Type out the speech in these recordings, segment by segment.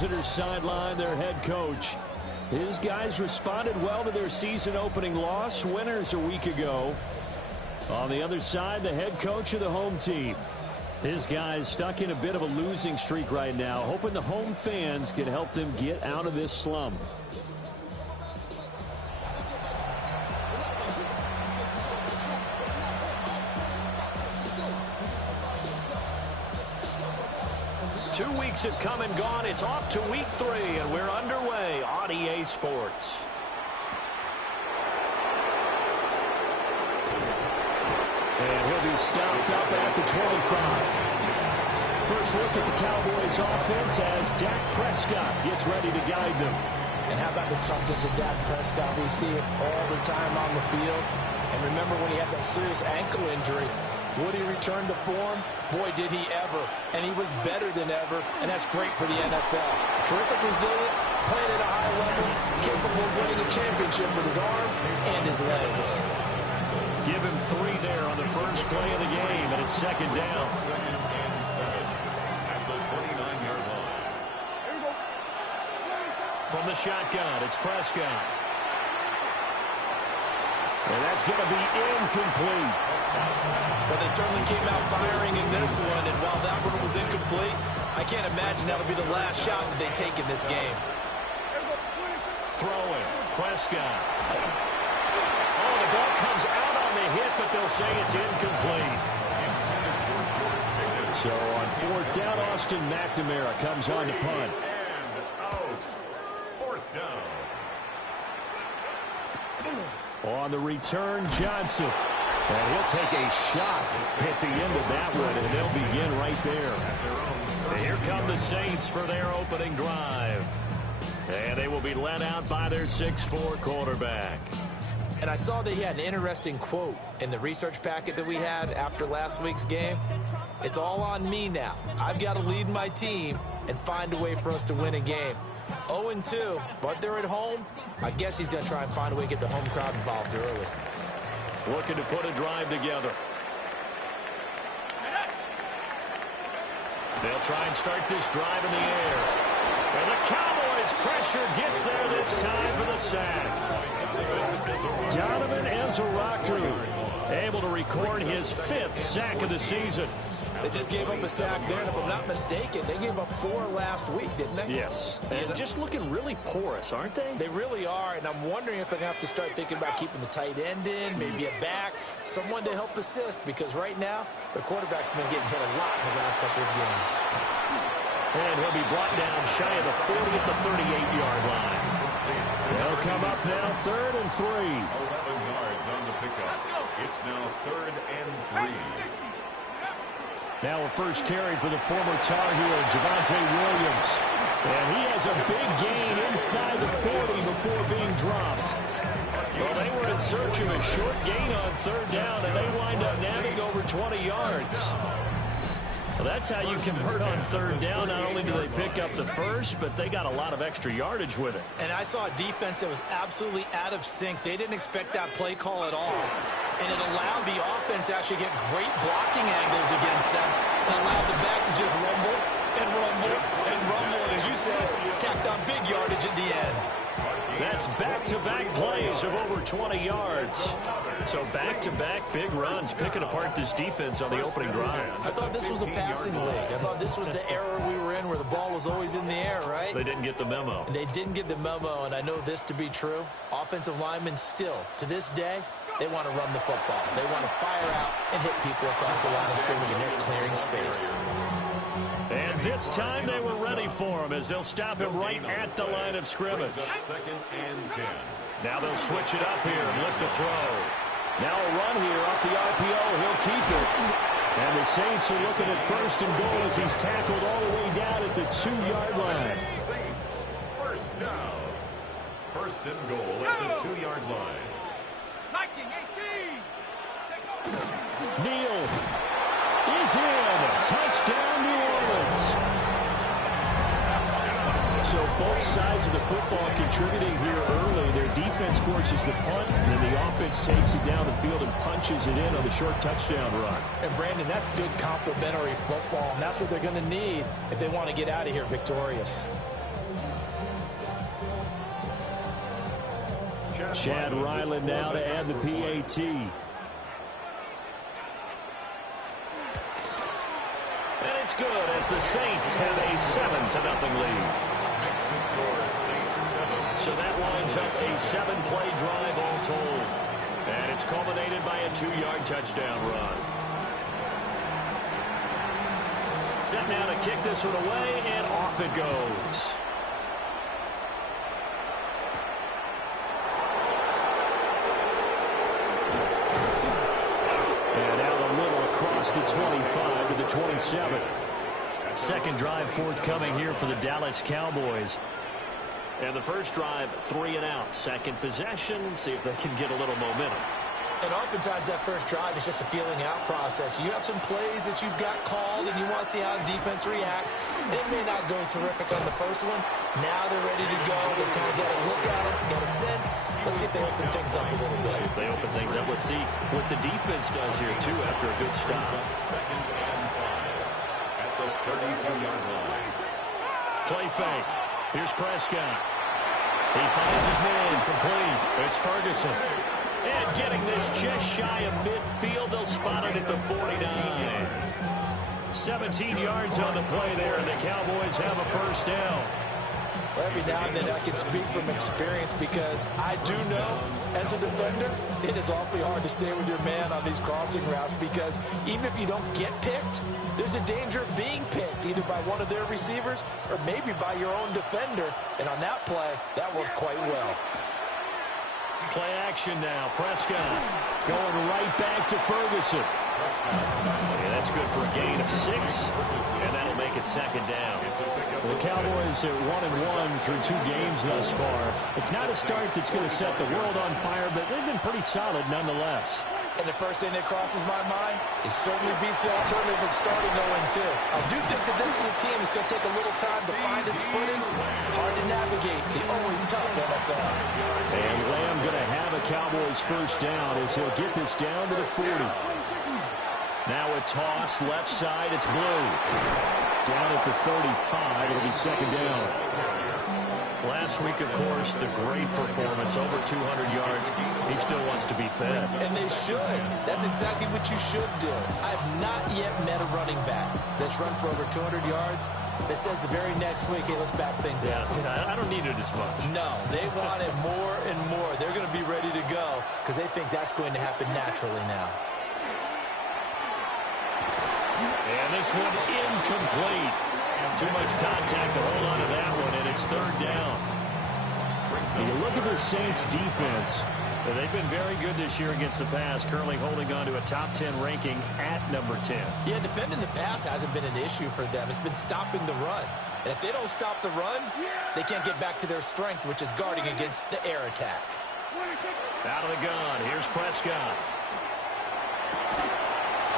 visitor sideline, their head coach. His guys responded well to their season opening loss. Winners a week ago. On the other side, the head coach of the home team. His guys stuck in a bit of a losing streak right now, hoping the home fans can help them get out of this slump. Two weeks have come and gone. It's off to week 3, and we're underway on EA Sports. And he'll be stopped up at the 25. First look at the Cowboys offense as Dak Prescott gets ready to guide them. And how about the toughness of Dak Prescott? We see it all the time on the field. And remember when he had that serious ankle injury, would he return to form? Boy, did he ever. And he was better than ever, and that's great for the NFL. Terrific resilience, playing at a high level, capable of winning a championship with his arm and his legs. Give him 3 there on the first play of the game, and it's second down. Second and 7 at the 29-yard line. From the shotgun, it's Prescott. And that's going to be incomplete. But they certainly came out firing in this one, and while that one was incomplete, I can't imagine that'll be the last shot that they take in this game. Throwing, Prescott. Oh, the ball comes out on the hit, but they'll say it's incomplete. So on 4th down, Austin McNamara comes on to punt. And out. 4th down. On the return, Johnson. And he'll take a shot at the end of that one, and they'll begin right there. And here come the Saints for their opening drive. And they will be led out by their 6'4" quarterback. And I saw that he had an interesting quote in the research packet that we had after last week's game. It's all on me now. I've got to lead my team and find a way for us to win a game. 0-2, but they're at home. I guess he's going to try and find a way to get the home crowd involved early. Looking to put a drive together. They'll try and start this drive in the air. And the Cowboys pressure gets there this time for the sack. Donovan Ezeraku able to record his 5th sack of the season. They just gave up a sack there, and if I'm not mistaken, they gave up 4 last week, didn't they? Yes. And just looking really porous, aren't they? They really are, and I'm wondering if they're going to have to start thinking about keeping the tight end in, maybe a back, someone to help assist, because right now, the quarterback's been getting hit a lot in the last couple of games. And he'll be brought down shy of the 40 at the 38-yard line. They'll come up now 3rd and 3. 11 yards on the pickup. It's now 3rd and 3. Now a first carry for the former Tar Heel, Javonte Williams. And he has a big gain inside the 40 before being dropped. Well, they were in search of a short gain on 3rd down, and they wind up nabbing over 20 yards. Well, that's how you convert on 3rd down. Not only do they pick up the first, but they got a lot of extra yardage with it. And I saw a defense that was absolutely out of sync. They didn't expect that play call at all. And it allowed the offense to actually get great blocking angles against them and allowed the back to just rumble and rumble and rumble. And as you said, tacked on big yardage at the end. That's back-to-back plays of over 20 yards. So back-to-back big runs, picking apart this defense on the opening drive. I thought this was a passing league. I thought this was the era we were in where the ball was always in the air, right? They didn't get the memo. And they didn't get the memo, and I know this to be true. Offensive linemen still, to this day, they want to run the football. They want to fire out and hit people across the line of scrimmage, and they're clearing space. And this time they were ready for him as they'll stop him right at the line of scrimmage. 2nd and 10. Now they'll switch it up here and look to throw. Now a run here off the RPO. He'll keep it. And the Saints are looking at 1st and goal as he's tackled all the way down at the 2-yard line. Saints, 1st down. 1st and goal at the 2-yard line. Neal is in. Touchdown, New Orleans. So both sides of the football contributing here early. Their defense forces the punt, and then the offense takes it down the field and punches it in on the short touchdown run. And, Brandon, that's good complementary football, and that's what they're going to need if they want to get out of here victorious. Chad Ryland now to add the PAT. And it's good as the Saints have a 7-0 lead. So that winds up a 7-play drive all told. And it's culminated by a 2-yard touchdown run. Set now to kick this one away, and off it goes. And out a little across the 25 to the 27. Second drive forthcoming here for the Dallas Cowboys. And the first drive, 3 and out. Second possession, see if they can get a little momentum. And oftentimes that first drive is just a feeling out process. You have some plays that you've got called and you want to see how the defense reacts. It may not go terrific on the first one. Now they're ready to go. They've kind of got a look at it, got a sense. Let's see if they open things up a little bit. See if they open things up. Let's see what the defense does here, too, after a good stop. Second and 5 at the 32-yard line. Play fake. Here's Prescott. He finds his man complete. It's Ferguson. And getting this just shy of midfield, they'll spot it at the 49. 17 yards on the play there, and the Cowboys have a first down. Well, every now and then I can speak from experience because I do know, as a defender, it is awfully hard to stay with your man on these crossing routes because even if you don't get picked, there's a danger of being picked either by one of their receivers or maybe by your own defender. And on that play, that worked quite well. Play action now. Prescott going right back to Ferguson. Yeah, that's good for a gain of 6, and that'll make it second down. The Cowboys are 1-1 through 2 games thus far. It's not a start that's going to set the world on fire, but they've been pretty solid nonetheless. And the first thing that crosses my mind, it certainly beats the alternative of starting 0-2. I do think that this is a team that's going to take a little time to find its footing. Hard to navigate the always tough NFL. And Lamb going to have a Cowboys first down as he'll get this down to the 40. Now a toss, left side, it's Blue. Down at the 35, it'll be second down. Last week, of course, the great performance, over 200 yards. He still wants to be fed. And they should. That's exactly what you should do. I've not yet met a running back that's run for over 200 yards that says the very next week, hey, let's back things up. Yeah, I don't need it as much. No, they want it more and more. They're going to be ready to go because they think that's going to happen naturally now. And this one incomplete. Too much contact to hold on to that one, and it's third down. When you look at the Saints' defense, they've been very good this year against the pass, currently holding on to a top 10 ranking at number 10. Yeah, defending the pass hasn't been an issue for them. It's been stopping the run. And if they don't stop the run, they can't get back to their strength, which is guarding against the air attack. Out of the gun, here's Prescott.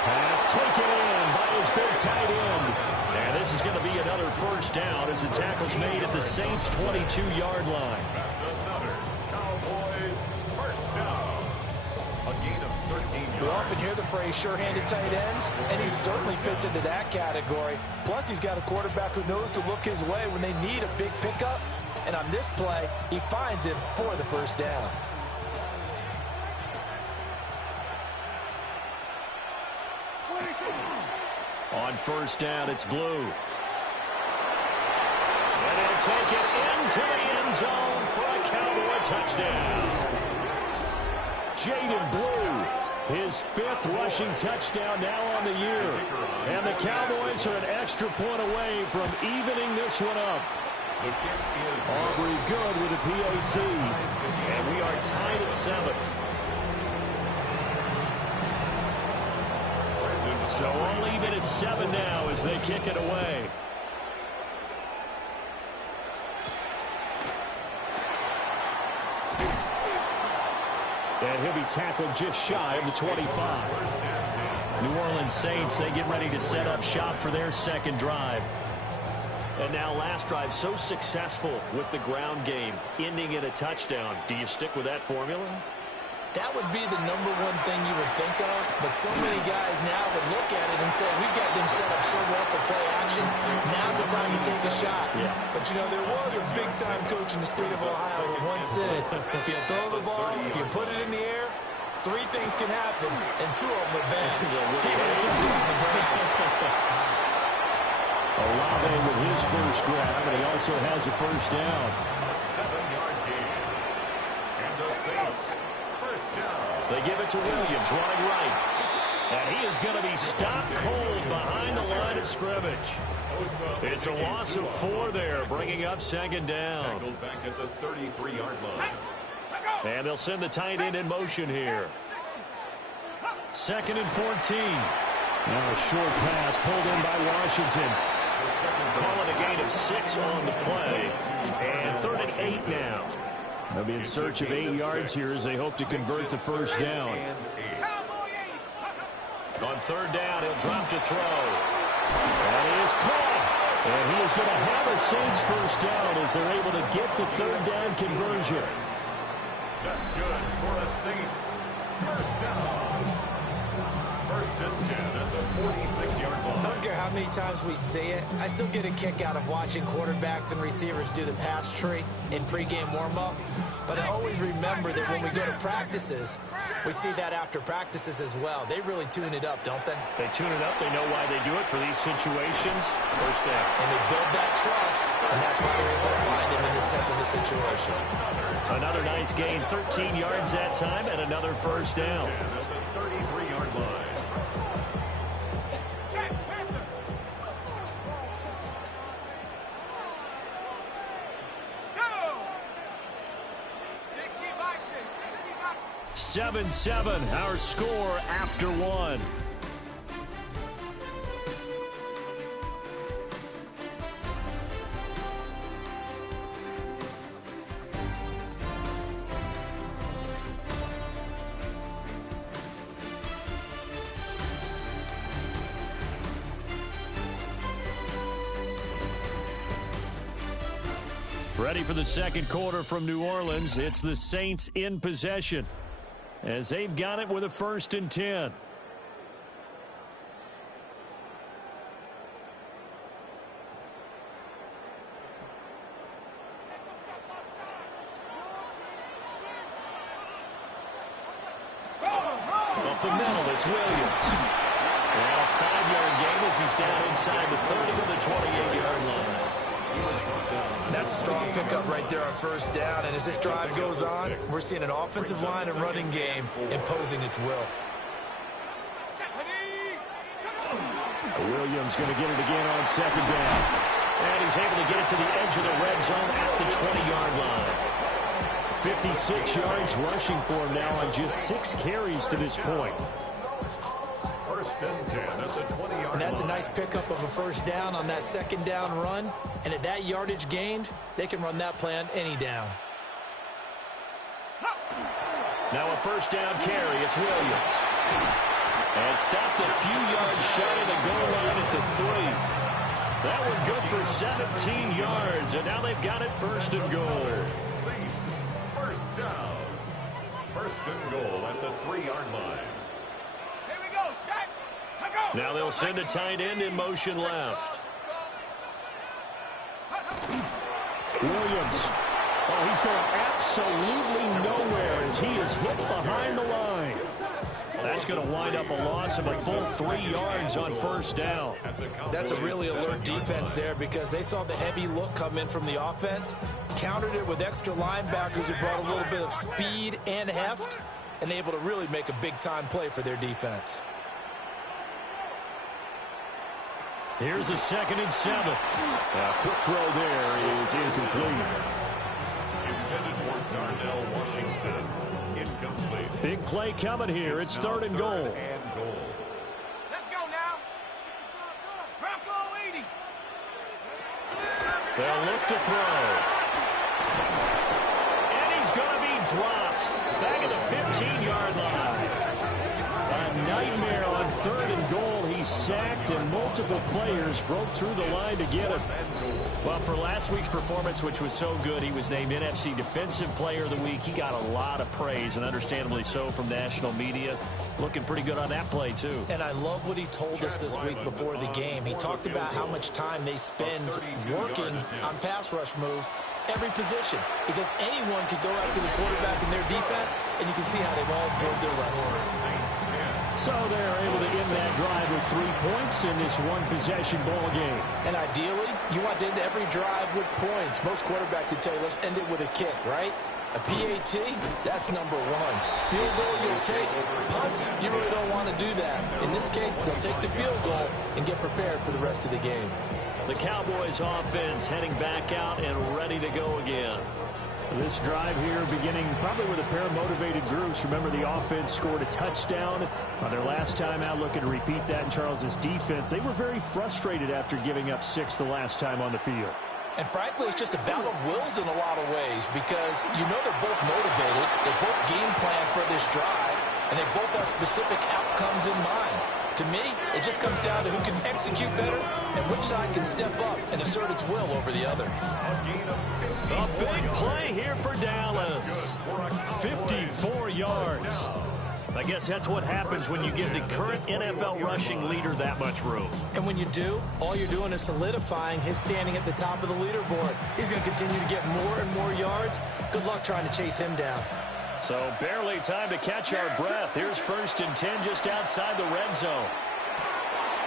Pass taken in by his big tight end. And this is going to be another first down as the tackle's made at the Saints' 22-yard line. That's another Cowboys first down. A gain of 13 yards. We often hear the phrase sure-handed tight ends, and he certainly fits into that category. Plus, he's got a quarterback who knows to look his way when they need a big pickup. And on this play, he finds him for the first down. On first down, it's Blue. And he'll take it into the end zone for a Cowboy touchdown. Jaden Blue, his 5th rushing touchdown now on the year. And the Cowboys are an extra point away from evening this one up. Aubrey good with a PAT. And we are tied at 7. So all even at 7 now as they kick it away. And he'll be tackled just shy of the 25. New Orleans Saints, they get ready to set up shop for their second drive. And now last drive so successful with the ground game, ending in a touchdown. Do you stick with that formula? That would be the number one thing you would think of, but so many guys now would look at it and say, we've got them set up so well for play action. Now's the time to take a shot. Yeah. But, you know, there was a big-time coach in the state of Ohio who once said, if you throw the ball, if you put it in the air, 3 things can happen, and 2 of them are bad. He puts it on the ground. Olave with his first grab, and he also has a first down. A 7-yard gain. And the Saints, first down. They give it to Williams, running right. And he is going to be stopped cold behind the line of scrimmage. It's a loss of 4 there, bringing up second down. Tackled back at the 33-yard line. And they'll send the tight end in motion here. 2nd and 14. Now a short pass pulled in by Washington. Call it a gain of 6 on the play. And 3rd and 8 now. They'll be in search of 8 yards here as they hope to convert the first down. On 3rd down, he'll drop to throw. And he is caught. And he is going to have a Saints first down as they're able to get the 3rd down conversion. That's good for the Saints. First down. 1st and 10 at the 46-yard line. I don't care how many times we see it. I still get a kick out of watching quarterbacks and receivers do the pass tree in pregame warm-up. But I always remember that when we go to practices, we see that after practices as well. They really tune it up, don't they? They tune it up. They know why they do it for these situations. First down. And they build that trust, and that's why they're able to find him in this type of a situation. Another nice gain, 13 yards that time, and another first down. At the 33-yard line. Seven, 7, our score after 1. Ready for the second quarter from New Orleans. It's the Saints in possession, as they've got it with a 1st and 10. Up the middle, it's Williams. And a 5-yard gain as he's down inside the 30 to the 28-yard line. That's a strong pickup right there on first down. And as this drive goes on, we're seeing an offensive line and running game imposing its will. Williams going to get it again on 2nd down. And he's able to get it to the edge of the red zone at the 20-yard line. 56 yards rushing for him now on just 6 carries to this point. 1st and 10 at the 20-yard line. And that's a nice pickup of a first down on that 2nd down run. And at that yardage gained, they can run that play on any down. Now a first down carry. It's Williams. And stopped a few yards shy of the goal line at the 3. That one good for 17 yards. And now they've got it 1st and goal. Saints, first down. 1st and goal at the 3-yard line. Here we go, set. Go. Now they'll send a tight end in motion left. Williams. Oh, he's going absolutely nowhere as he is hit behind the line. That's going to wind up a loss of a full 3 yards on first down. That's a really alert defense there because they saw the heavy look come in from the offense, countered it with extra linebackers who brought a little bit of speed and heft, and able to really make a big-time play for their defense. Here's a 2nd and 7. A quick throw there is incomplete. Intended for Darnell Washington. Incomplete. Big play coming here. It's 3rd and goal. Let's go now. Bronco 80. They'll look to throw. And he's going to be dropped. Back at the 15-yard line. nightmare on 3rd and goal. He sacked, and multiple players broke through the line to get him. Well, for last week's performance, which was so good, he was named NFC Defensive Player of the Week. He got a lot of praise, and understandably so, from national media. Looking pretty good on that play, too. And I love what he told us this week before the game. He talked about how much time they spend working on pass rush moves, every position, because anyone could go after the quarterback in their defense, and you can see how they've all absorbed their lessons. So they're able to end that drive with 3 points in this one-possession ball game. And ideally, you want to end every drive with points. Most quarterbacks would tell you, let's end it with a kick, right? A PAT, that's number 1. Field goal you'll take. Punts, you really don't want to do that. In this case, they'll take the field goal and get prepared for the rest of the game. The Cowboys offense heading back out and ready to go again. This drive here beginning probably with a pair of motivated groups. Remember, the offense scored a touchdown on their last time out, looking to repeat that in Charles's defense. They were very frustrated after giving up 6 the last time on the field. And frankly, it's just a battle of wills in a lot of ways, because you know they're both motivated. They both game plan for this drive, and they both have specific outcomes in mind. To me, it just comes down to who can execute better and which side can step up and assert its will over the other. A big play here for Dallas. 54 yards. I guess that's what happens when you give the current NFL rushing leader that much room. And when you do, all you're doing is solidifying his standing at the top of the leaderboard. He's going to continue to get more and more yards. Good luck trying to chase him down. So barely time to catch our breath. Here's 1st and 10 just outside the red zone.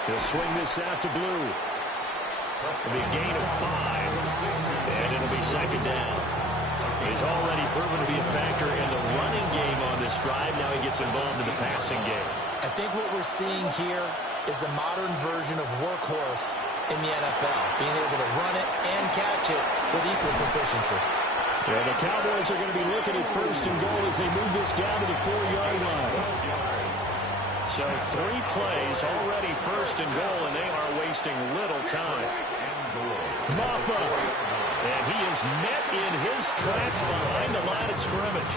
He'll swing this out to Blue. It'll be a gain of 5, and it'll be 2nd down. He's already proven to be a factor in the running game on this drive. Now he gets involved in the passing game. I think what we're seeing here is the modern version of workhorse in the NFL, being able to run it and catch it with equal proficiency. Yeah, the Cowboys are going to be looking at 1st and goal as they move this down to the 4-yard line. So 3 plays already 1st and goal, and they are wasting little time. Maffa. And he is met in his tracks behind the line of scrimmage.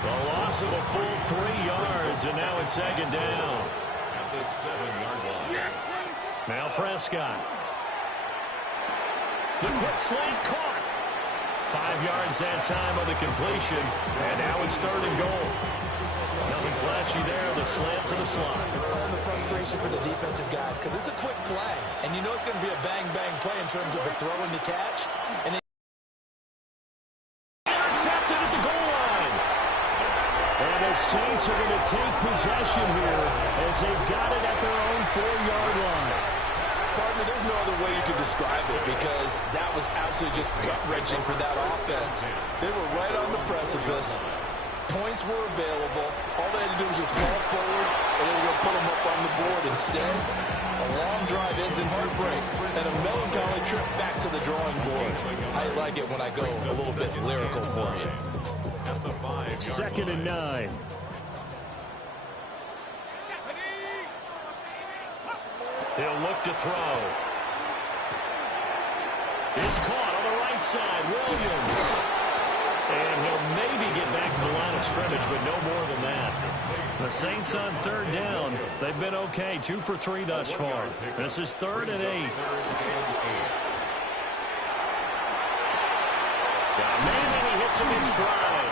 The loss of a full 3 yards, and now it's 2nd down. At the 7-yard line. Now Prescott. The quick slant caught. 5 yards that time on the completion, and now it's 3rd and goal. Nothing flashy there, the slant to the slot. And the frustration for the defensive guys, because it's a quick play, and you know it's going to be a bang-bang play in terms of the throw and the catch. And intercepted at the goal line. And the Saints are going to take possession here as they've got it at their own 4-yard line. Partner, there's no other way you could describe it, because that was absolutely just gut-wrenching for that offense. They were right on the precipice. Points were available. All they had to do was just fall forward, and they were going to put them up on the board. Instead, a long drive ends in heartbreak, and a melancholy trip back to the drawing board. I like it when I go a little bit lyrical for you. 2nd and 9. He'll look to throw. It's caught on the right side. Williams. And he'll maybe get back to the line of scrimmage, but no more than that. The Saints on 3rd down. They've been okay. 2 for 3 thus far. This is 3rd and 8. Man, and he hits him in stride.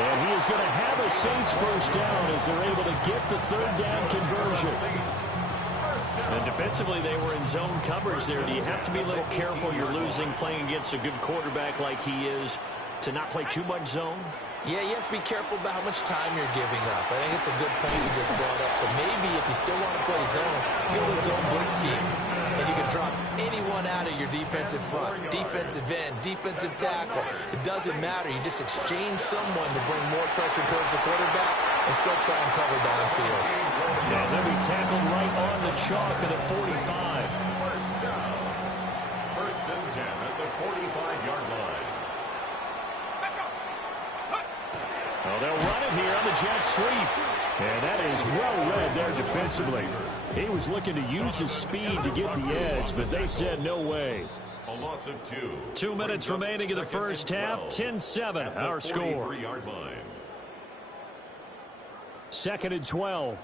And he is going to have a Saints 1st down as they're able to get the 3rd down conversion. And defensively, they were in zone coverage there. Do you have to be a little careful? You're losing playing against a good quarterback like he is to not play too much zone? Yeah, you have to be careful about how much time you're giving up. I think it's a good point you just brought up. So maybe if you still want to play zone, go to zone blitz scheme. And you can drop anyone out of your defensive front, defensive end, defensive tackle. It doesn't matter. You just exchange someone to bring more pressure towards the quarterback and still try and cover downfield. And they'll be tackled right on the chalk at the 45. 1st and 10 at the 45-yard line. Well, they'll run it here on the jet sweep. And that is well read there defensively. He was looking to use his speed to get the edge, but they said no way. A loss of 2. 2 minutes remaining in the first half. 10-7, our score. 43-yard line. 2nd and 12.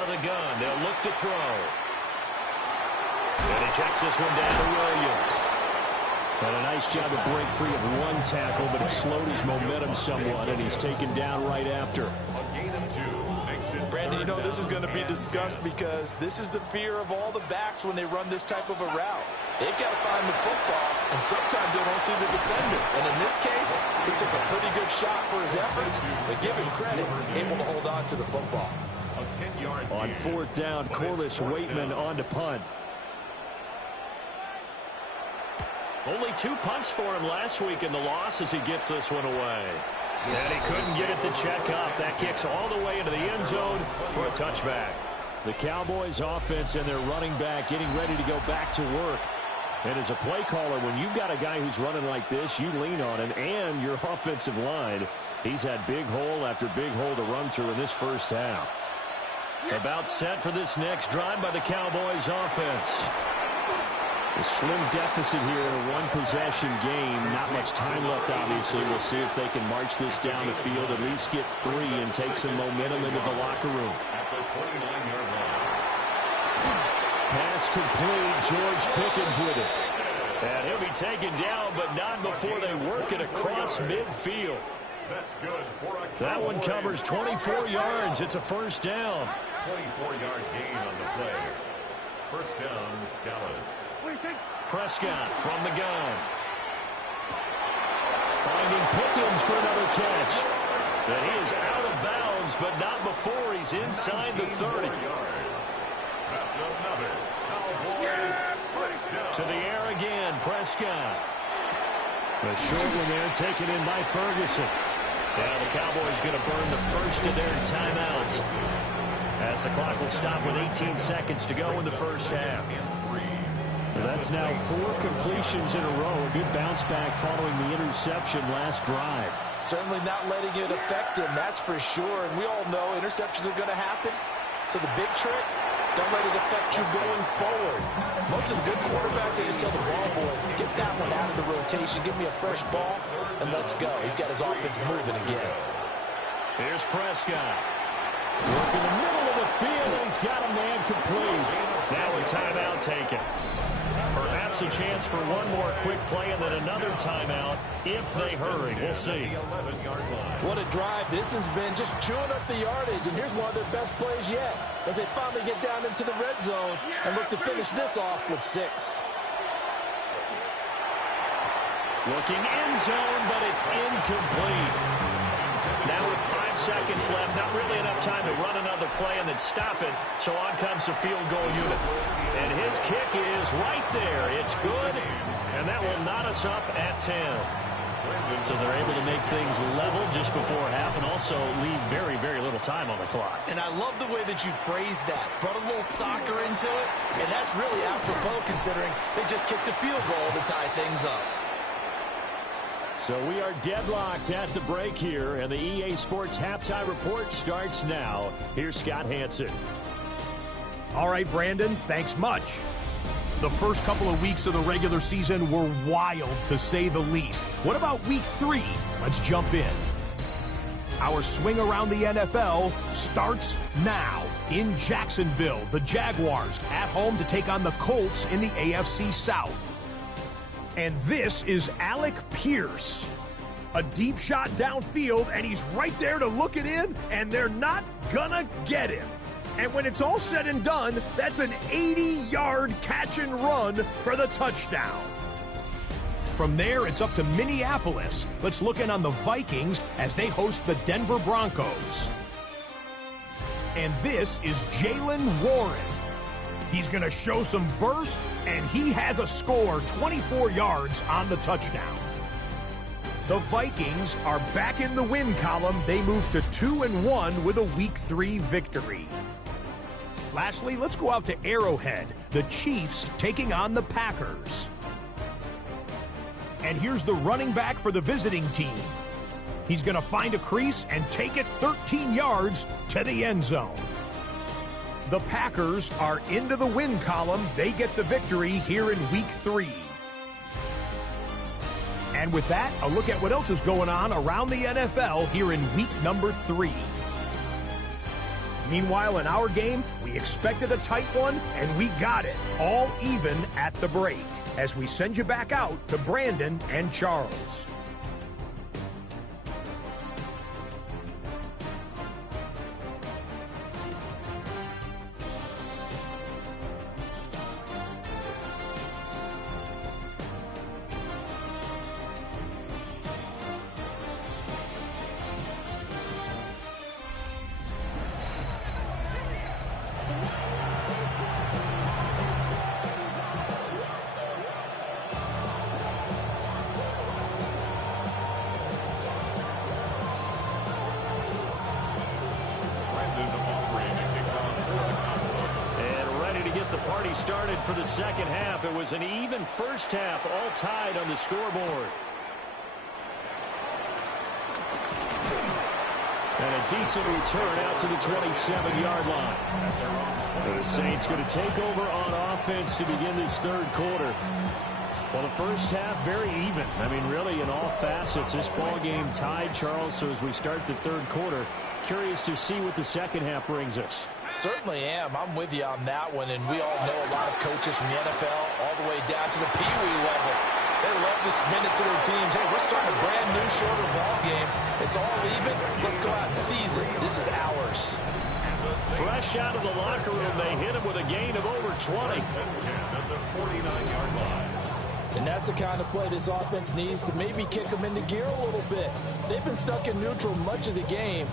out of the gun. They'll look to throw. And he checks this one down to Williams. And a nice job to break free of one tackle, but it slowed his momentum somewhat, and he's taken down right after. Brandon, you know this is going to be discussed because this is the fear of all the backs when they run this type of a route. They've got to find the football, and sometimes they don't see the defender. And in this case, he took a pretty good shot for his efforts, but give him credit, able to hold on to the football. On fourth down, Corliss Waitman on to punt. Only 2 punts for him last week in the loss as he gets this one away. And he couldn't get it to check up. That kicks all the way into the end zone for a touchback. The Cowboys offense and their running back getting ready to go back to work. And as a play caller, when you've got a guy who's running like this, you lean on him and your offensive line. He's had big hole after big hole to run through in this first half. About set for this next drive by the Cowboys offense. A slim deficit here in a one-possession game. Not much time left, obviously. We'll see if they can march this down the field, at least get 3 and take some momentum into the locker room. Pass complete. George Pickens with it. And he'll be taken down, but not before they work it across midfield. That's good for a That one covers 24 yards. It's a first down. 24-yard gain on the play. First down, Dallas. Prescott from the gun. Finding Pickens for another catch. And he is out of bounds, but not before he's inside the 30. That's another Cowboys touchdown. To the air again, Prescott. A short one there taken in by Ferguson. Now the Cowboys going to burn the first of their timeouts, as the clock will stop with 18 seconds to go in the first half. That's now 4 completions in a row. A good bounce back following the interception last drive. Certainly not letting it affect him, that's for sure. And we all know interceptions are going to happen. So the big trick, don't let it affect you going forward. Most of the good quarterbacks, they just tell the ball boy, get that one out of the rotation, give me a fresh ball, and let's go. He's got his offense moving again. Here's Prescott. Work in the middle of the field, and he's got a man complete. Now a timeout taken. Perhaps a chance for one more quick play and then another timeout if they hurry. We'll see. What a drive this has been, just chewing up the yardage. And here's one of their best plays yet as they finally get down into the red zone and look to finish this off with 6. Looking end zone, but it's incomplete. Now with 5 seconds left, not really enough time to run another play and then stop it. So on comes the field goal unit. And his kick is right there. It's good, and that will knot us up at 10. So they're able to make things level just before half and also leave very, very little time on the clock. And I love the way that you phrased that. Brought a little soccer into it, and that's really apropos considering they just kicked a field goal to tie things up. So we are deadlocked at the break here, and the EA Sports Halftime Report starts now. Here's Scott Hansen. All right, Brandon, thanks much. The first couple of weeks of the regular season were wild, to say the least. What about week 3? Let's jump in. Our swing around the NFL starts now. In Jacksonville, the Jaguars at home to take on the Colts in the AFC South. And this is Alec Pierce. A deep shot downfield, and he's right there to look it in, and they're not gonna get him. And when it's all said and done, that's an 80-yard catch and run for the touchdown. From there, it's up to Minneapolis. Let's look in on the Vikings as they host the Denver Broncos. And this is Jaylen Warren. He's going to show some burst, and he has a score, 24 yards on the touchdown. The Vikings are back in the win column. They move to 2-1 with a Week 3 victory. Lastly, let's go out to Arrowhead. The Chiefs taking on the Packers. And here's the running back for the visiting team. He's going to find a crease and take it 13 yards to the end zone. The Packers are into the win column. They get the victory here in Week 3. And with that, a look at what else is going on around the NFL here in week number 3. Meanwhile, in our game, we expected a tight one, and we got it, all even at the break, as we send you back out to Brandon and Charles. Started for the second half. It was an even first half, all tied on the scoreboard. And a decent return out to the 27-yard line. The Saints going to take over on offense to begin this third quarter. Well, the first half, very even. I mean, really, in all facets, this ball game tied, Charles. So as we start the third quarter, curious to see what the second half brings us. Certainly am. I'm with you on that one, and we all know a lot of coaches from the NFL all the way down to the Pee Wee level. They love to spin it to their teams. Hey, we're starting a brand new, shorter ball game. It's all even. Let's go out and seize it. This is ours. Fresh out of the locker room, they hit him with a gain of over 20. And that's the kind of play this offense needs to maybe kick them into gear a little bit. They've been stuck in neutral much of the game.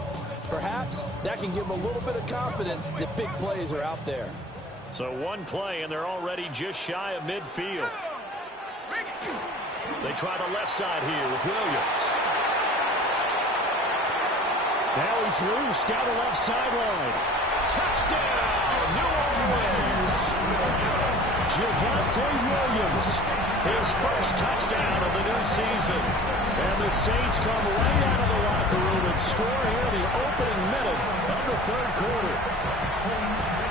Perhaps that can give them a little bit of confidence that big plays are out there. So one play, and they're already just shy of midfield. They try the left side here with Williams. Now he's loose down the left sideline. Touchdown, New Orleans. Javonte Williams, his first touchdown of the new season. And the Saints come right out of the locker room and score here in the opening minute of the third quarter.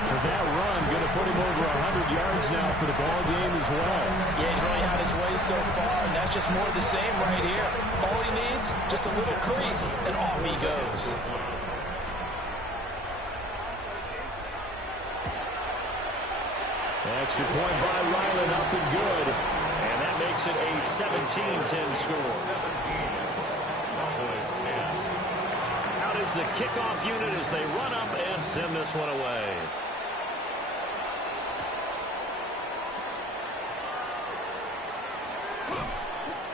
And that run going to put him over 100 yards now for the ball game as well. Yeah, he's really had his way so far, and that's just more of the same right here. All he needs, just a little crease, and off he goes. Extra point by Ryland, up and good. And that makes it a 17-10 score. Out is the kickoff unit as they run up and send this one away.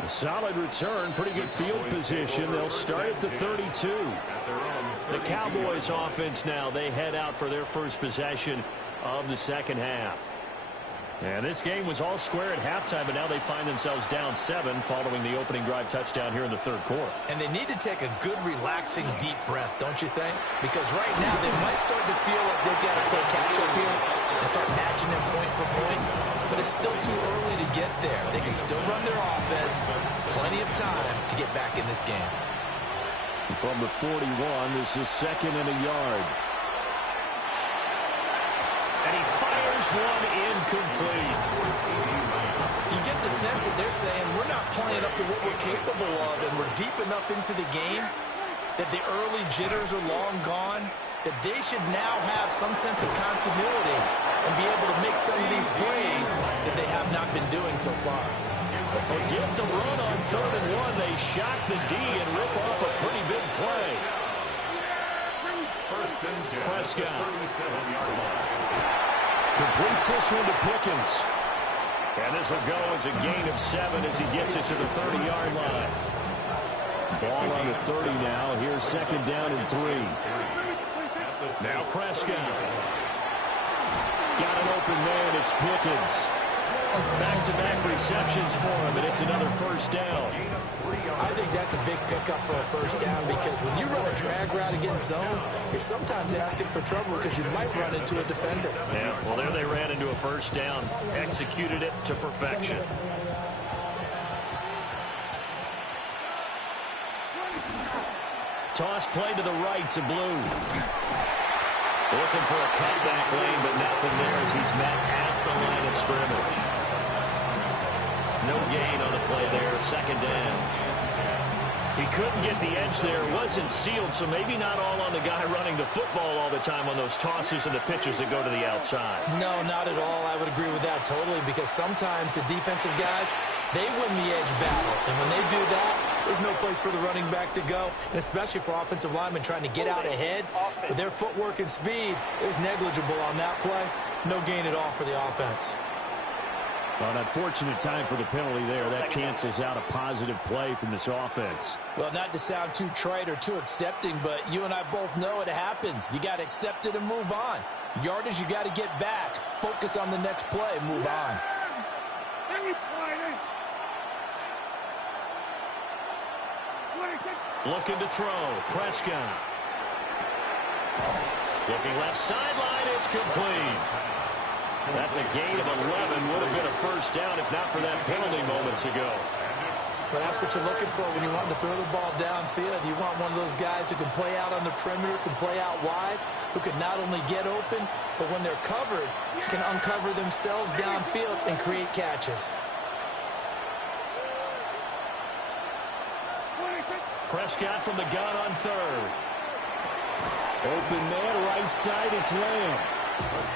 A solid return, pretty good field position. They'll start at the 32. The Cowboys offense now, they head out for their first possession of the second half. And this game was all square at halftime, but now they find themselves down 7 following the opening drive touchdown here in the third quarter. And they need to take a good, relaxing, deep breath, don't you think? Because right now they might start to feel like they've got to play catch-up here and start matching them point for point. But it's still too early to get there. They can still run their offense. Plenty of time to get back in this game. From the 41, this is 2nd and a yard. And he fires one incomplete. You get the sense that they're saying we're not playing up to what we're capable of, and we're deep enough into the game that the early jitters are long gone, that they should now have some sense of continuity and be able to make some of these plays that they have not been doing so far. Forget the run on 3rd and 1. They shock the D and rip off a pretty big play. Prescott completes this one to Pickens. And this will go as a gain of 7 as he gets it to the 30-yard line. Ball on the 30 now. Here's 2nd down and 3. Now Prescott. Got an open man. It's Pickens. Back-to-back receptions for him, and it's another first down. I think that's a big pickup for a first down, because when you run a drag route against zone, you're sometimes asking for trouble because you might run into a defender. Yeah, well, there they ran into a first down, executed it to perfection. Toss play to the right to Blue. Looking for a cutback lane, but nothing there as he's met at the line of scrimmage. No gain on the play there, 2nd down. He couldn't get the edge there. It wasn't sealed, so maybe not all on the guy running the football all the time on those tosses and the pitches that go to the outside. No, not at all. I would agree with that totally, because sometimes the defensive guys, they win the edge battle. And when they do that, there's no place for the running back to go, and especially for offensive linemen trying to get out ahead. With their footwork and speed, it was negligible on that play. No gain at all for the offense. Well, an unfortunate time for the penalty there. That cancels out a positive play from this offense. Well, not to sound too trite or too accepting, but you and I both know it happens. You got to accept it and move on. Yardage, you got to get back. Focus on the next play, move on. Looking to throw. Prescott. Looking left sideline. It's complete. That's a gain of 11. Would have been a first down if not for that penalty moments ago. But that's what you're looking for when you want to throw the ball downfield. You want one of those guys who can play out on the perimeter, can play out wide, who can not only get open, but when they're covered, can uncover themselves downfield and create catches. Prescott from the gun on third. Open man, right side, it's Lamb.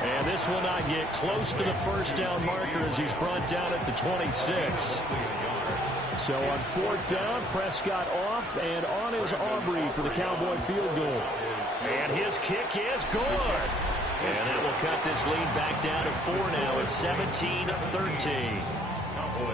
And this will not get close to the first down marker as he's brought down at the 26. So on fourth down, Prescott off, and on is Aubrey for the Cowboy field goal. And his kick is good. And that will cut this lead back down to 4 now at 17-13.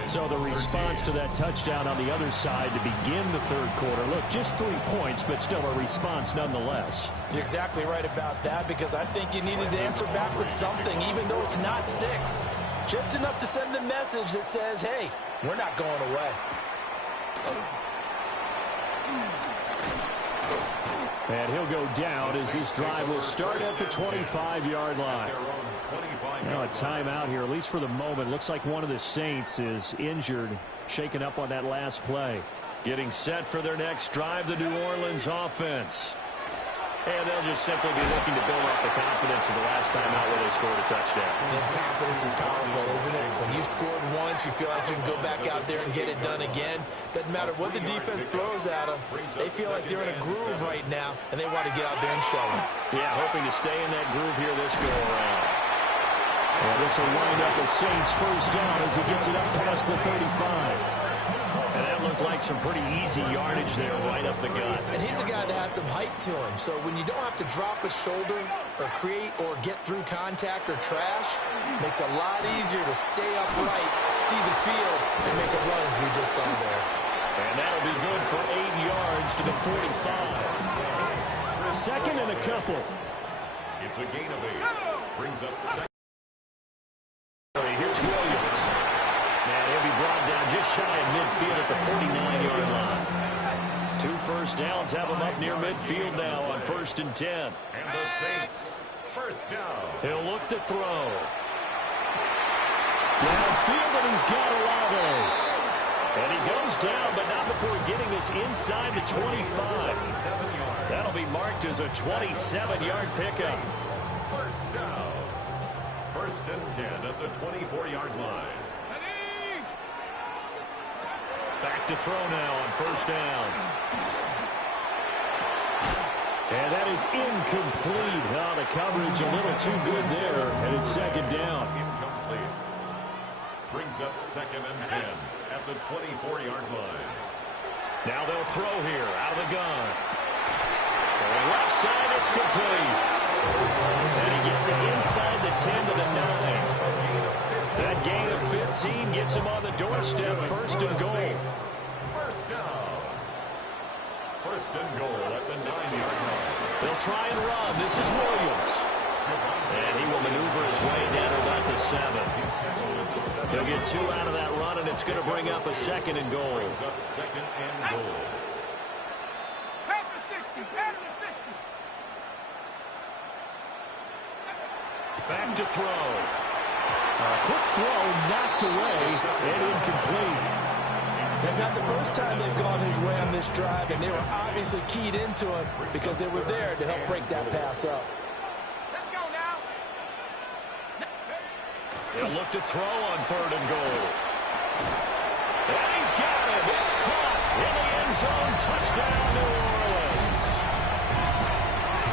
So the response to that touchdown on the other side to begin the third quarter. Look, just 3 points, but still a response nonetheless. You're exactly right about that, because I think you needed to answer back with something, even though it's not 6. Just enough to send a message that says, hey, we're not going away. And he'll go down as this drive will start at the 25-yard line. Now a timeout here, at least for the moment. Looks like one of the Saints is injured, shaken up on that last play. Getting set for their next drive, the New Orleans offense. And they'll just simply be looking to build up the confidence of the last time out where they scored a touchdown. And confidence is powerful, isn't it? When you've scored once, you feel like you can go back out there and get it done again. Doesn't matter what the defense throws at them. They feel like they're in a groove right now, and they want to get out there and show it. Yeah, hoping to stay in that groove here this go-around. Well, this will wind up a Saints first down as he gets it up past the 35. And that looked like some pretty easy yardage there right up the gut. And he's a guy that has some height to him. So when you don't have to drop a shoulder or create or get through contact or trash, it makes it a lot easier to stay upright, see the field, and make a run as we just saw there. And that'll be good for 8 yards to the 45. Second and a couple. It's a gain of 8. Brings up second. Here's Williams. And he'll be brought down just shy of midfield at the 49-yard line. 2 first downs have him up near midfield now on 1st and 10. And the Saints, first down. He'll look to throw. Downfield, and he's got Olave. And he goes down, but not before getting this inside the 25. That'll be marked as a 27-yard pickup. First down. 1st and 10 at the 24-yard line. Back to throw now on 1st down. And that is incomplete. Now the coverage a little too good there, and it's 2nd down. Incomplete. Brings up 2nd and 10 at the 24-yard line. Now they'll throw here out of the gun. Throwing left side, it's complete. And he gets it inside the 10 to the 9. That gain of 15 gets him on the doorstep, 1st and goal. First down. 1st and goal at the 9-yard line. They'll try and run. This is Williams. And he will maneuver his way down to about the 7. He'll get 2 out of that run, and it's going to bring up a 2nd and goal. Brings up 2nd and goal. Back to 60. Back to 60. Back to throw. Quick throw knocked away and incomplete. That's not the first time they've gone his way on this drive, and they were obviously keyed into him because they were there to help break that pass up. Let's go now. They'll look to throw on 3rd and goal. And he's got him. It's caught in the end zone. Touchdown, New Orleans.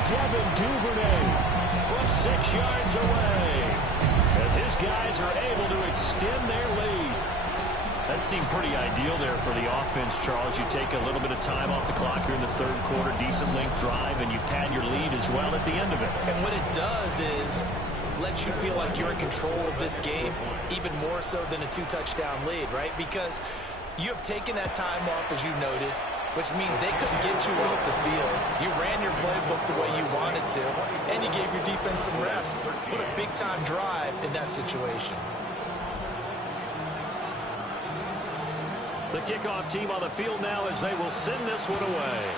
Devin Duvernay from 6 yards away as his guys are able to extend their lead. That seemed pretty ideal there for the offense, Charles. You take a little bit of time off the clock here in the third quarter, decent length drive, and you pad your lead as well at the end of it. And what it does is let you feel like you're in control of this game, even more so than a 2-touchdown lead, right? Because you have taken that time off, as you noted, which means they couldn't get you off the field. You ran your playbook the way you wanted to, and you gave your defense some rest. What a big-time drive in that situation. The kickoff team on the field now as they will send this one away.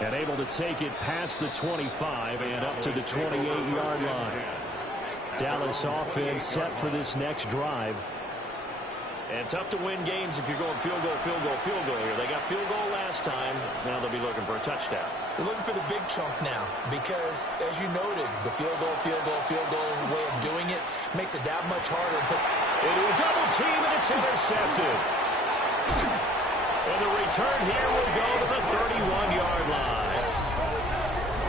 And able to take it past the 25 and up to the 28-yard line. Dallas offense set for this next drive. And tough to win games if you're going field goal, field goal, field goal here. They got field goal last time. Now they'll be looking for a touchdown. They're looking for the big chunk now because, as you noted, the field goal, field goal, field goal way of doing it makes it that much harder. Into a double team, and it's intercepted. And the return here will go to the 31-yard line.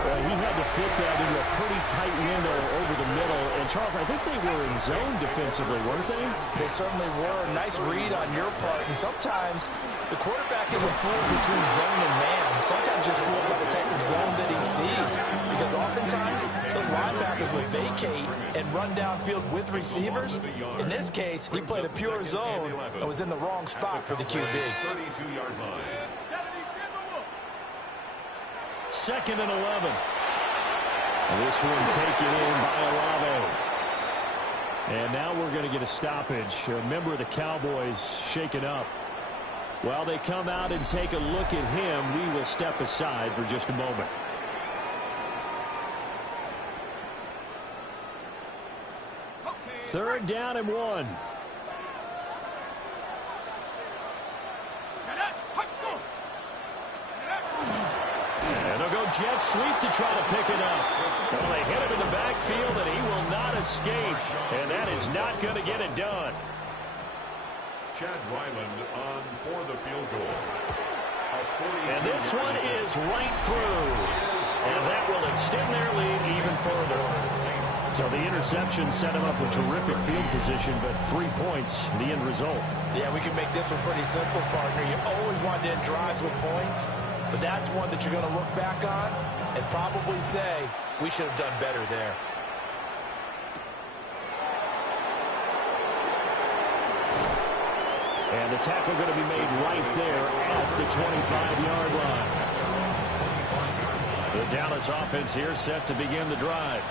He had to fit that into a pretty tight window over the middle. And, Charles, I think they were in zone defensively, weren't they? They certainly were. Nice read on your part. And sometimes the quarterback isn't fooled between zone and man. Sometimes just fooled by the type of zone that he sees. Because oftentimes those linebackers will vacate and run downfield with receivers. In this case, he played a pure zone and was in the wrong spot for the QB. 32-yard line. Second and 11. This one taken in by Olave. And now we're going to get a stoppage. A member of the Cowboys shaken up. While they come out and take a look at him, we will step aside for just a moment. Third down and 1. And they'll go jet sweep to try to pick it up. Well, they hit him in the backfield, and he will not escape. And that is not going to get it done. Chad Ryland on for the field goal. And this one is right through. And that will extend their lead even further. So the interception set him up with terrific field position, but 3 points, the end result. Yeah, we can make this one pretty simple, partner. You always want to end drives with points, but that's one that you're going to look back on and probably say, we should have done better there. And the tackle going to be made right there at the 25-yard line. The Dallas offense here set to begin the drive.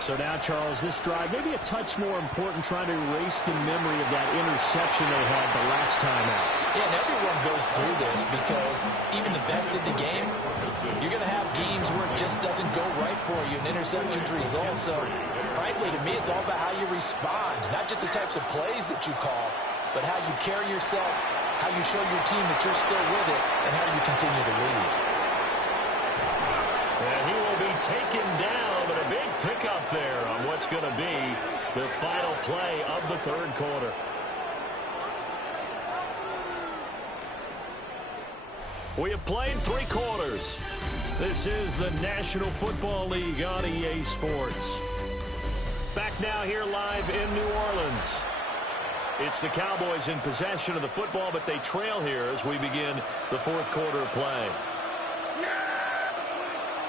So now, Charles, this drive maybe a touch more important, trying to erase the memory of that interception they had the last time out. Yeah, and everyone goes through this because even the best in the game, you're going to have games where it just doesn't go right for you, and interceptions result. So, frankly, to me, it's all about how you respond, not just the types of plays that you call, but how you carry yourself, how you show your team that you're still with it, and how you continue to lead. And he will be taken down, but a big pickup there on what's going to be the final play of the third quarter. We have played 3 quarters. This is the National Football League on EA Sports. Back now here live in New Orleans. It's the Cowboys in possession of the football, but they trail here as we begin the fourth quarter of play.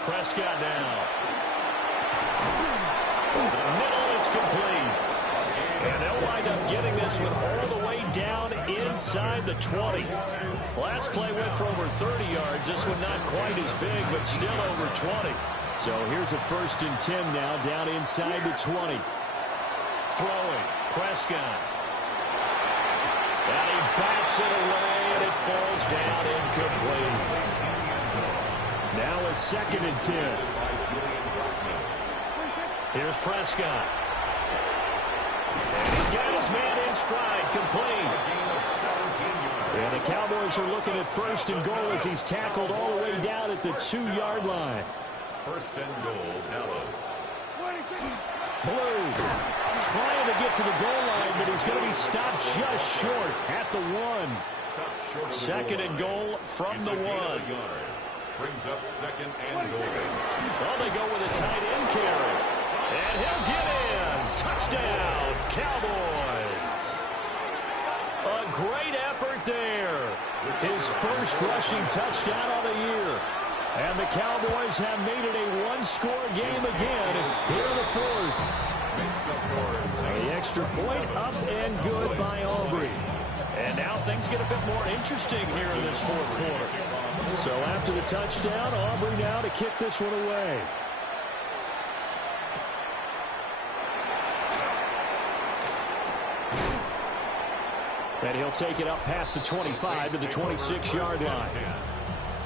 Prescott now. Over the middle, it's complete. And they'll wind up getting this one all the way down inside the 20. Last play went for over 30 yards. This one not quite as big, but still over 20. So here's a 1st and 10 now, down inside the 20. Throwing, Prescott. And he bats it away, and it falls down incomplete. Now a 2nd and 10. Here's Prescott. And he's got his man in stride, complete. And the Cowboys are looking at 1st and goal as he's tackled all the way down at the 2-yard line. 1st and goal, Dallas. Blue trying to get to the goal line, but he's going to be stopped just short at the 1. Second and goal from the 1. Brings up second and goal. Well, they go with a tight end carry. And he'll get in. Touchdown, Cowboys. A great effort there. His first rushing touchdown of the year. And the Cowboys have made it a one-score game again here in the 4th. Makes the score. The extra point up and good by Aubrey. And now things get a bit more interesting here in this 4th quarter. So after the touchdown, Aubrey now to kick this one away. And he'll take it up past the 25 to the 26-yard line.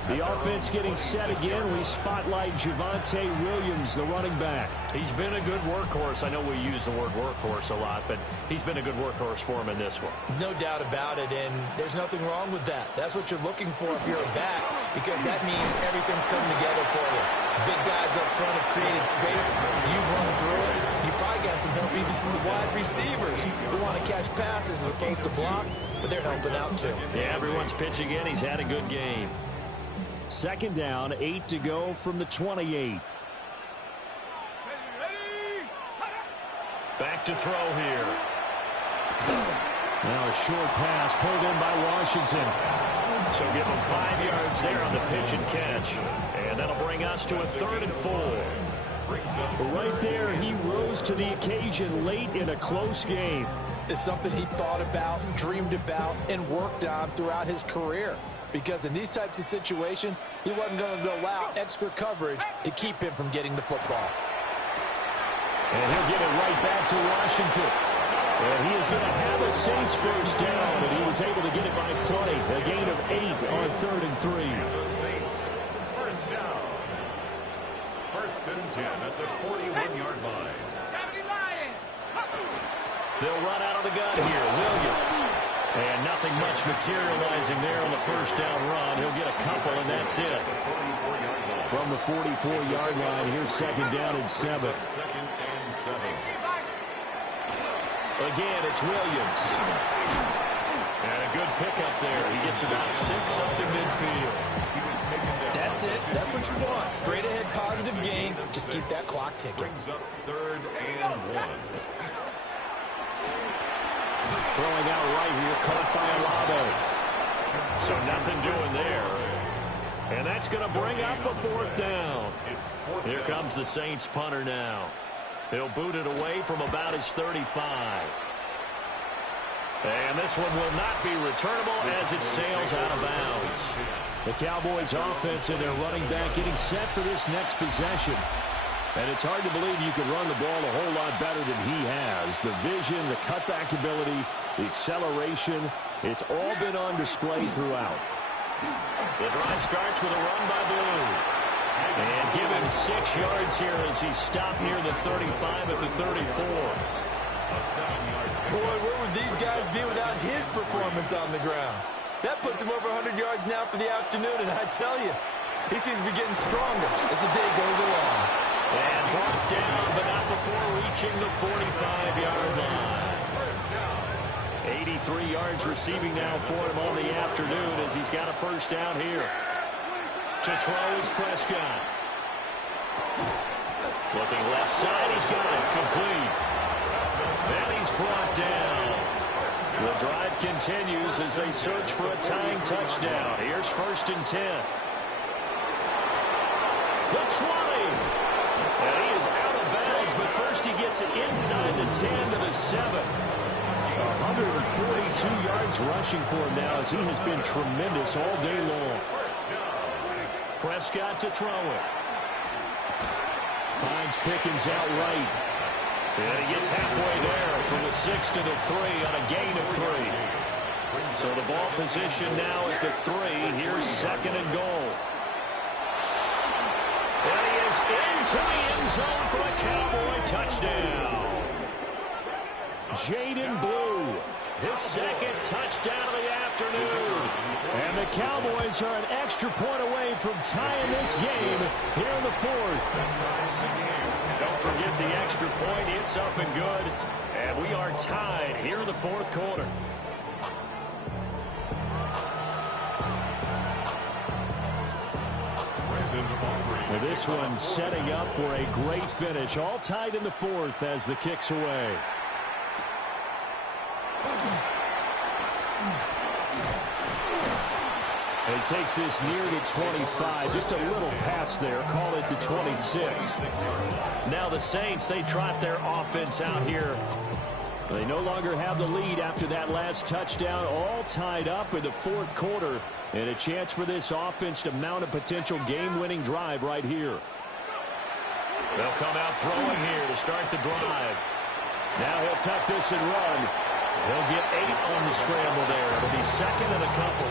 The offense getting set again. We spotlight Javonte Williams, the running back. He's been a good workhorse. I know we use the word workhorse a lot, but he's been a good workhorse for him in this one. No doubt about it, and there's nothing wrong with that. That's what you're looking for if you're a back, because that means everything's coming together for you. Big guys up front have created space. You've run through it. You've probably got some help even from the wide receivers who want to catch passes as opposed to block, but they're helping out too. Yeah, everyone's pitching in. He's had a good game. Second down, 8 to go from the 28. Back to throw here. Now a short pass pulled in by Washington. So give him 5 yards there on the pitch and catch. And that'll bring us to a 3rd and 4. Right there, he rose to the occasion late in a close game. It's something he thought about, dreamed about, and worked on throughout his career. Because in these types of situations, he wasn't going to allow extra coverage to keep him from getting the football. And he'll get it right back to Washington. And he is going to have a Saints first down, and he was able to get it by play. A gain of 8 on 3rd and 3. The Saints, first down. 1st and 10 at the 41-yard line. They'll run out of the gun here. Williams. And nothing much materializing there on the first down run. He'll get a couple, and that's it. From the 44-yard line, here's second down and 7. Again, it's Williams. And a good pickup there. He gets about 6 up to midfield. That's it. That's what you want. Straight ahead positive gain. Just keep that clock ticking. Brings up 3rd and 1. Throwing out right here, caught by Alado. So nothing doing there. And that's going to bring up a 4th down. Here comes the Saints punter now. He'll boot it away from about his 35. And this one will not be returnable as it sails out of bounds. The Cowboys offense and their running back getting set for this next possession. And it's hard to believe you can run the ball a whole lot better than he has. The vision, the cutback ability, the acceleration, it's all been on display throughout. The drive starts with a run by Blue. And give him 6 yards here as he's stopped near the 35 at the 34. Boy, where would these guys be without his performance on the ground? That puts him over 100 yards now for the afternoon, and I tell you, he seems to be getting stronger as the day goes along. And brought down, but not before reaching the 45-yard line. 83 yards receiving now for him on the afternoon as he's got a first down here. To throw is Prescott. Looking left side, he's got it complete. And he's brought down. The drive continues as they search for a tying touchdown. Here's 1st and 10. The 20. And he is out of bounds, but first he gets it inside the 10 to the 7. 142 yards rushing for him now as he has been tremendous all day long. Prescott to throw it. Finds Pickens out right. And he gets halfway there from the 6 to the 3 on a gain of 3. So the ball position now at the 3. Here's 2nd and goal. And he is into the end zone for a Cowboy touchdown. Jaden Blue, His 2nd touchdown of the afternoon. and the Cowboys are an extra point away from tying this game here in the 4th. Don't forget the extra point. It's up and good. And we are tied here in the fourth quarter. Well, this one setting up for a great finish. All tied in the fourth as the kick's away. He takes this near the 25. Just a little pass there. Call it the 26. Now the Saints, they trot their offense out here. They no longer have the lead after that last touchdown. All tied up in the fourth quarter. And a chance for this offense to mount a potential game-winning drive right here. They'll come out throwing here to start the drive. Now he'll tuck this and run. He'll get 8 on the scramble there. It'll be second and a couple.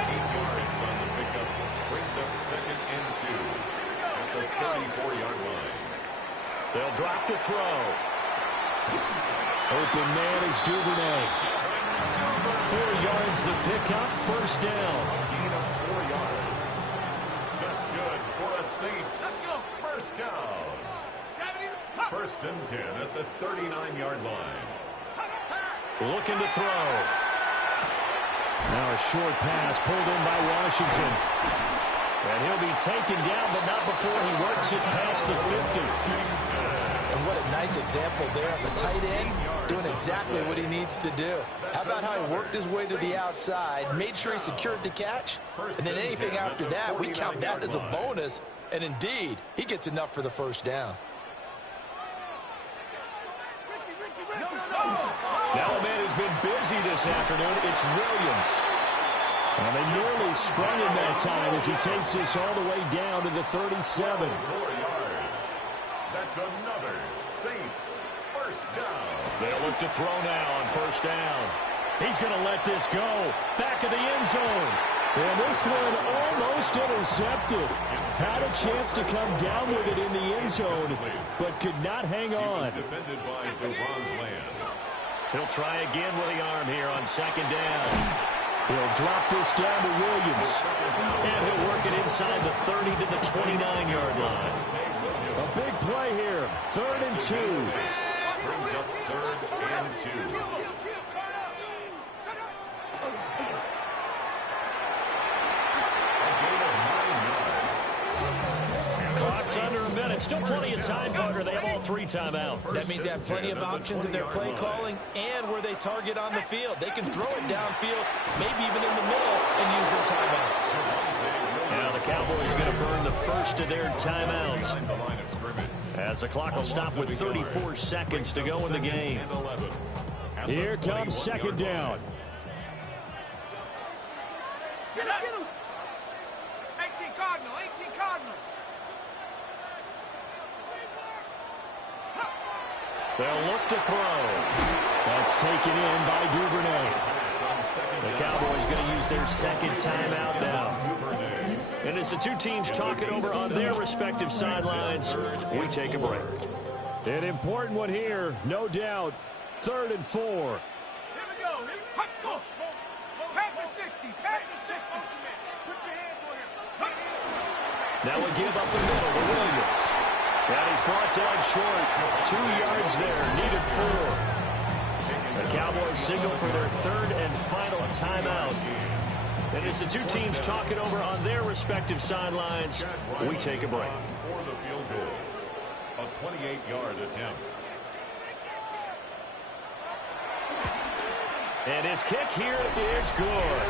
8 yards on the pickup. Brings up second and 2 at the 34-yard line. They'll drop the throw. Open man is Duvernay. 4 yards the pickup, first down. Gain of 4 yards. That's good for a Saints. First down. First and 10 at the 39-yard line. Looking to throw. Now a short pass pulled in by Washington. And he'll be taken down, but not before he works it past the 50. And what a nice example there of a tight end doing exactly what he needs to do. How about how he worked his way to the outside, made sure he secured the catch, and then anything after that, we count that as a bonus. And indeed, he gets enough for the first down. Now the man has been busy this afternoon. It's Williams. And they nearly sprung him that time as he takes this all the way down to the 37. 4 yards. That's another Saints first down. They'll look to throw now on first down. He's going to let this go. Back of the end zone. And this one almost intercepted. Had a chance to come down with it in the end zone, but could not hang on. Defended by Deron Bland. He'll try again with the arm here on second down. He'll drop this down to Williams. And he'll work it inside the 30 to the 29-yard line. A big play here. 3rd and 2. Brings up 3rd and 2. Clock's under a minute. Still plenty of time, Parker. They have all 3 timeouts. That means they have plenty of options in their play calling and where they target on the field. They can throw it downfield, maybe even in the middle, and use their timeouts. Now the Cowboys going to burn the first of their timeouts, as the clock will stop with 34 seconds to go in the game. Here comes second down. Get up. 18 Cardinal, 18 Cardinal. They'll look to throw. That's taken in by Duvernay. The Cowboys going to use their second timeout now. And as the two teams talk it over on their respective sidelines, we take a break. An important one here, no doubt. 3rd and 4. Here we go. Hot, go. Pack the 60. Pack the 60. Put your hands on him. Now we give up the middle to Williams. That is brought down short. 2 yards there, needed 4. The Cowboys signal for their 3rd and final timeout. And as the two teams talk it over on their respective sidelines, we take a break. For the field goal. A 28-yard attempt. And his kick here is good.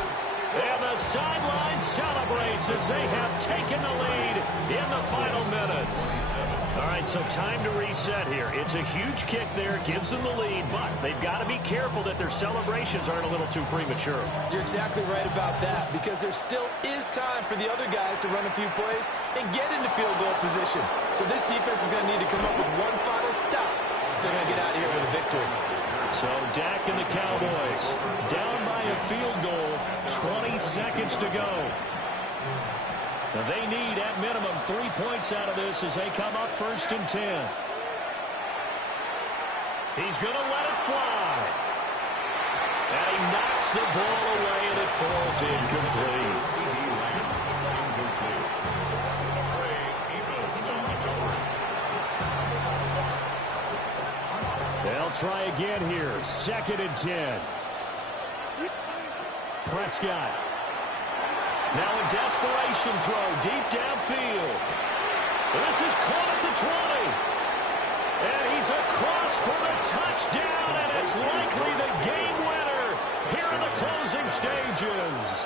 And the sideline celebrates as they have taken the lead in the final minute. All right, so time to reset here. It's a huge kick there, gives them the lead, but they've got to be careful that their celebrations aren't a little too premature. You're exactly right about that, because there still is time for the other guys to run a few plays and get into field goal position. So this defense is going to need to come up with one final stop if they're going to get out of here with a victory. So Dak and the Cowboys down by a field goal, 20 seconds to go. Now they need, at minimum, 3 points out of this as they come up 1st and 10. He's going to let it fly. And he knocks the ball away, and it falls incomplete. They'll try again here. 2nd and 10. Prescott. Now a desperation throw deep downfield. This is caught at the 20. And he's across for the touchdown, and it's likely the game winner here in the closing stages.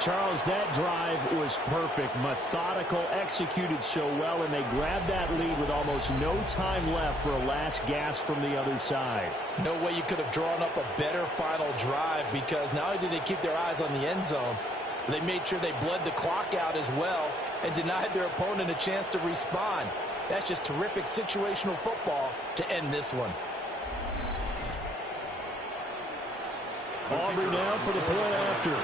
Charles, that drive was perfect, methodical, executed so well, and they grabbed that lead with almost no time left for a last gasp from the other side. No way you could have drawn up a better final drive, because not only did they keep their eyes on the end zone, they made sure they bled the clock out as well and denied their opponent a chance to respond. That's just terrific situational football to end this one. Aubrey now for the point after.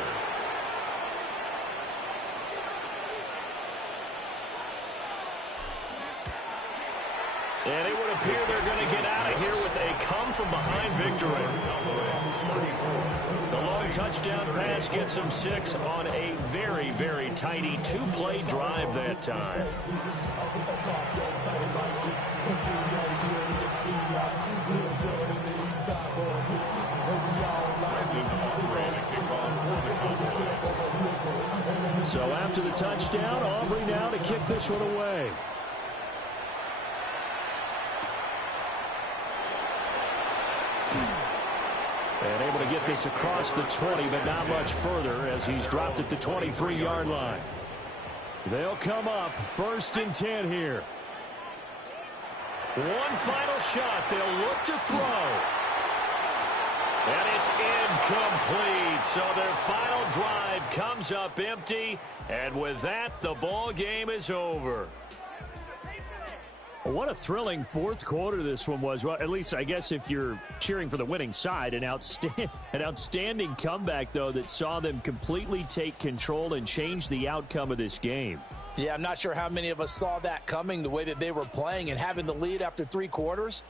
And it would appear they're going to get out of here with a come-from-behind victory. The long touchdown pass gets them 6 on a very, very tidy 2-play drive that time. So after the touchdown, Aubrey now to kick this one away. And able to get this across the 20, but not much further as he's dropped at the 23-yard line. They'll come up 1st and 10 here. One final shot. They'll look to throw. And it's incomplete. So their final drive comes up empty. And with that, the ball game is over. What a thrilling fourth quarter this one was. Well, at least I guess if you're cheering for the winning side, an outstanding comeback, though, that saw them completely take control and change the outcome of this game. Yeah, I'm not sure how many of us saw that coming, the way that they were playing and having the lead after 3 quarters.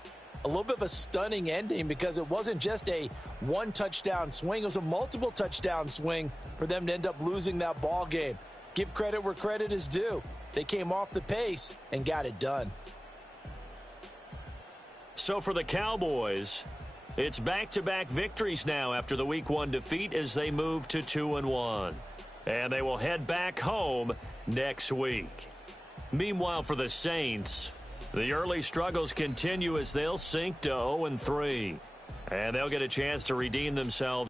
A little bit of a stunning ending, because it wasn't just a one-touchdown swing. It was a multiple touchdown swing for them to end up losing that ball game. Give credit where credit is due. They came off the pace and got it done. So for the Cowboys, it's back-to-back victories now after the Week 1 defeat as they move to 2-1. And they will head back home next week. Meanwhile, for the Saints, the early struggles continue as they'll sink to 0-3. And they'll get a chance to redeem themselves